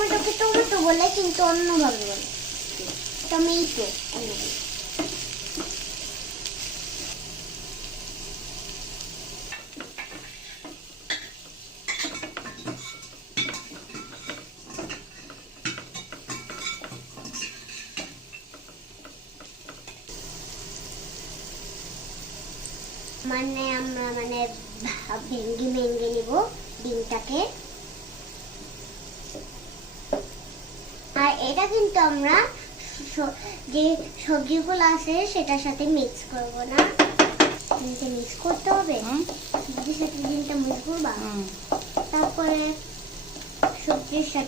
টমেটোকে tomato বলে, কিন্তু অন্যভাবে বলে টমেটো। মানে আমরা ভেঙে নিব ডিমটাকে। আর এটা কিন্তু আমরা যে সবজিগুলো আছে সেটার সাথে মিক্স করব না, ডিমটা মিক্স করতে হবে। সবজির সাথে ডিমটা মিক্স করবা, তারপরে সবজির সাথে